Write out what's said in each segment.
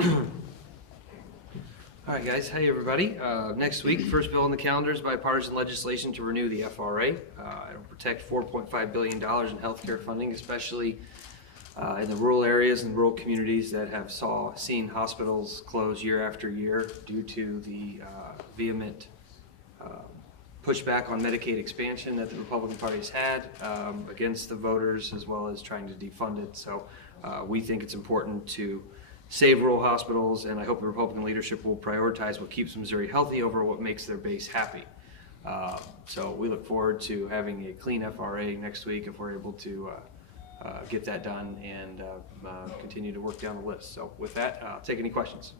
All right, guys. Hey, everybody. Next week, first bill on the calendar is bipartisan legislation to renew the FRA. It'll protect $4.5 billion in healthcare funding, especially in the rural areas and rural communities that have seen hospitals close year after year due to the vehement pushback on Medicaid expansion that the Republican Party has had against the voters, as well as trying to defund it. So we think it's important to save rural hospitals, and I hope the Republican leadership will prioritize what keeps Missouri healthy over what makes their base happy. So we look forward to having a clean FRA next week if we're able to get that done and continue to work down the list. So with that, I'll take any questions.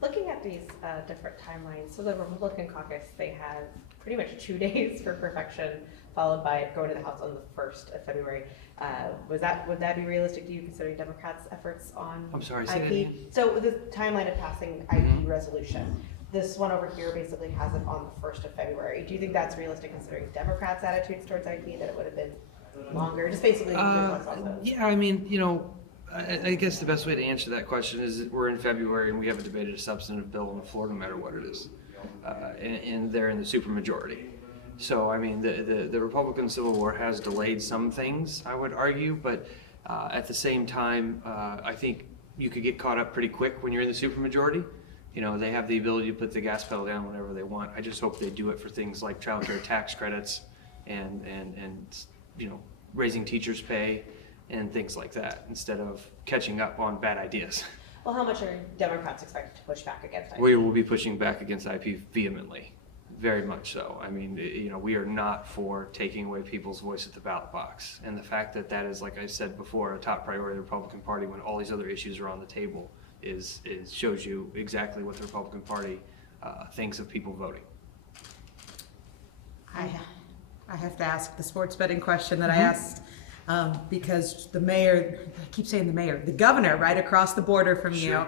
Looking at these different timelines, so the Republican caucus, they had pretty much 2 days for perfection, followed by going to the House on the 1st of February. Would that be realistic to you, considering Democrats' efforts on I'm sorry, say that IP? again? So the timeline of passing IP resolution, this one over here basically has it on the 1st of February. Do you think that's realistic, considering Democrats' attitudes towards IP, that it would have been longer? Just basically your thoughts on those. Yeah, I mean, I guess the best way to answer that question is that we're in February and we haven't debated a substantive bill on the floor, no matter what it is, and they're in the supermajority. So I mean, the Republican Civil War has delayed some things, I would argue, but at the same time, I think you could get caught up pretty quick when you're in the supermajority. They have the ability to put the gas pedal down whenever they want. I just hope they do it for things like child care tax credits and raising teachers' pay and things like that, instead of catching up on bad ideas. Well, how much are Democrats expected to push back against IP? We will be pushing back against IP vehemently, very much so. I mean, we are not for taking away people's voice at the ballot box. And the fact that that is, like I said before, a top priority of the Republican Party when all these other issues are on the table shows you exactly what the Republican Party thinks of people voting. I have to ask the sports betting question that I asked because the mayor, I keep saying the mayor, the governor right across the border from you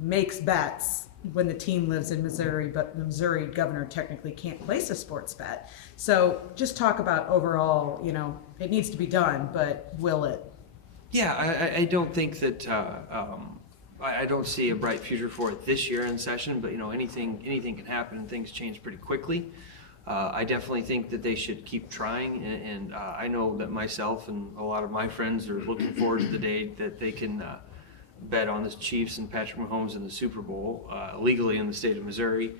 makes bets when the team lives in Missouri, but the Missouri governor technically can't place a sports bet. So just talk about overall, it needs to be done, but will it? Yeah, I don't think that, I don't see a bright future for it this year in session, but anything can happen and things change pretty quickly. I definitely think that they should keep trying, and I know that myself and a lot of my friends are looking forward to the day that they can bet on the Chiefs and Patrick Mahomes in the Super Bowl legally in the state of Missouri.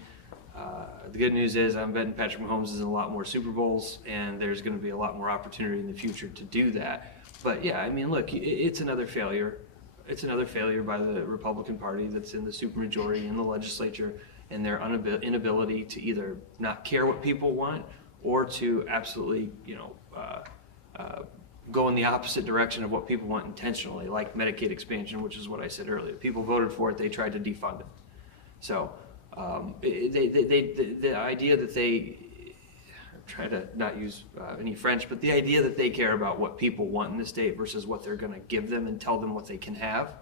The good news is I'm betting Patrick Mahomes is in a lot more Super Bowls, and there's going to be a lot more opportunity in the future to do that. But yeah, I mean, look, it's another failure. It's another failure by the Republican Party that's in the supermajority in the legislature, and their inability to either not care what people want or to absolutely, go in the opposite direction of what people want intentionally, like Medicaid expansion, which is what I said earlier. People voted for it, they tried to defund it. So the idea that they try to not use any French, but the idea that they care about what people want in the state versus what they're going to give them and tell them what they can have,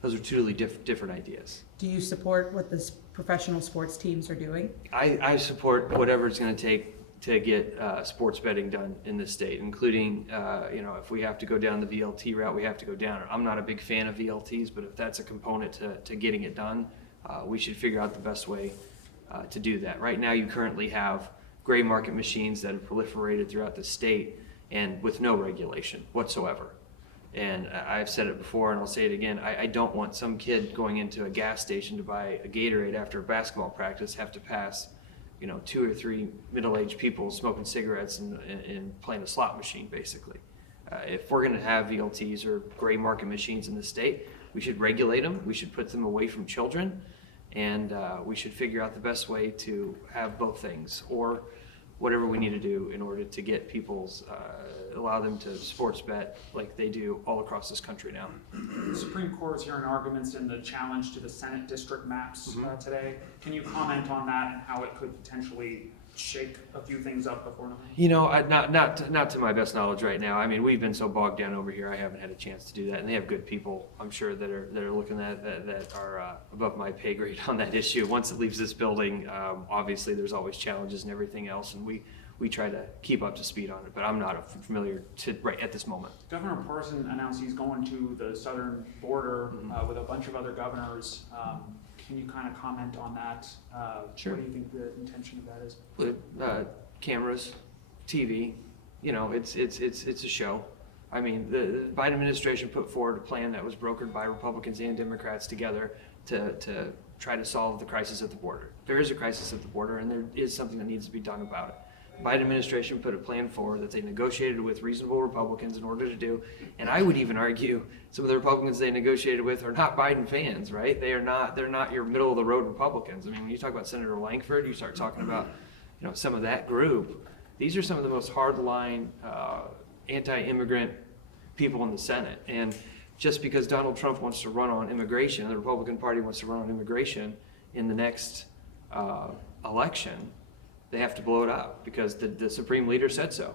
those are totally different ideas. Do you support what the professional sports teams are doing? I support whatever it's going to take to get sports betting done in this state, including, if we have to go down the VLT route, we have to go down it. I'm not a big fan of VLTs, but if that's a component to getting it done, we should figure out the best way to do that. Right now, you currently have gray market machines that have proliferated throughout the state and with no regulation whatsoever. And I've said it before and I'll say it again, I don't want some kid going into a gas station to buy a Gatorade after a basketball practice have to pass 2 or 3 middle-aged people smoking cigarettes and playing a slot machine, basically. If we're going to have VLTs or gray market machines in the state, we should regulate them, we should put them away from children, and we should figure out the best way to have both things, or whatever we need to do in order to get people's, allow them to sports bet like they do all across this country now. The Supreme Court is hearing arguments in the challenge to the Senate district maps today. Can you comment on that and how it could potentially shake a few things up before now? Not to my best knowledge right now. I mean, we've been so bogged down over here. I haven't had a chance to do that, and they have good people, I'm sure, that are looking at that are above my pay grade on that issue. Once it leaves this building, obviously there's always challenges and everything else, and we we try to keep up to speed on it, but I'm not familiar to right at this moment. Governor Parson announced he's going to the southern border with a bunch of other governors. Can you kind of comment on that? Sure. What do you think the intention of that is? Cameras, TV, you know, it's a show. I mean, the Biden administration put forward a plan that was brokered by Republicans and Democrats together to try to solve the crisis at the border. There is a crisis at the border, and there is something that needs to be done about it. The Biden administration put a plan forward that they negotiated with reasonable Republicans in order to do, and I would even argue some of the Republicans they negotiated with are not Biden fans, right? They're not your middle of the road Republicans. I mean, when you talk about Senator Langford, you start talking about, you know, some of that group. These are some of the most hardline, anti-immigrant people in the Senate. And just because Donald Trump wants to run on immigration, and the Republican Party wants to run on immigration in the next election, they have to blow it up because the Supreme Leader said so,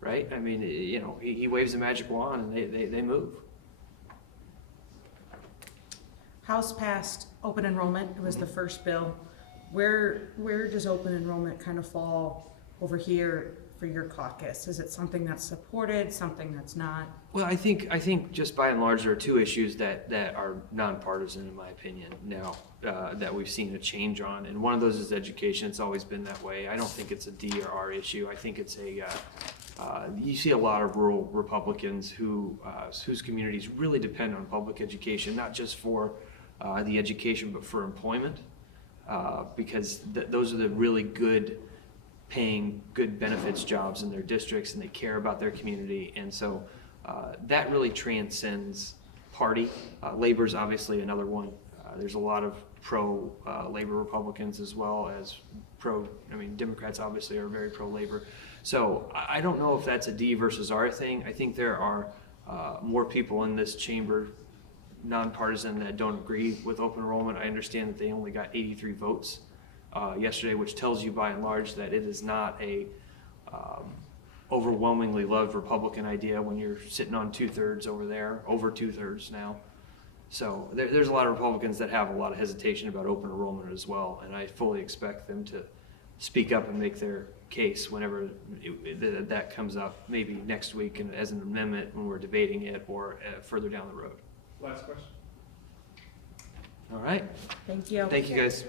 right? I mean, you know, he waves a magic wand and they move. House passed open enrollment. It was the first bill. Where does open enrollment kind of fall over here for your caucus? Is it something that's supported, something that's not? Well, I think just by and large there are two issues that are nonpartisan in my opinion now that we've seen a change on, and one of those is education. It's always been that way. I don't think it's a D or R issue. I think it's a you see a lot of rural Republicans whose communities really depend on public education, not just for the education but for employment, because those are the really good paying good benefits jobs in their districts, and they care about their community, and so that really transcends party. Labor's obviously another one. There's a lot of pro-labor Republicans as well as Democrats obviously are very pro-labor. So I don't know if that's a D versus R thing. I think there are more people in this chamber, nonpartisan, that don't agree with open enrollment. I understand that they only got 83 votes yesterday, which tells you by and large that it is not a overwhelmingly loved Republican idea when you're sitting on 2/3 over there, over 2/3 now. So there's a lot of Republicans that have a lot of hesitation about open enrollment as well, and I fully expect them to speak up and make their case whenever that comes up, maybe next week and as an amendment when we're debating it, or further down the road. Last question. All right. Thank you. Thank you, guys.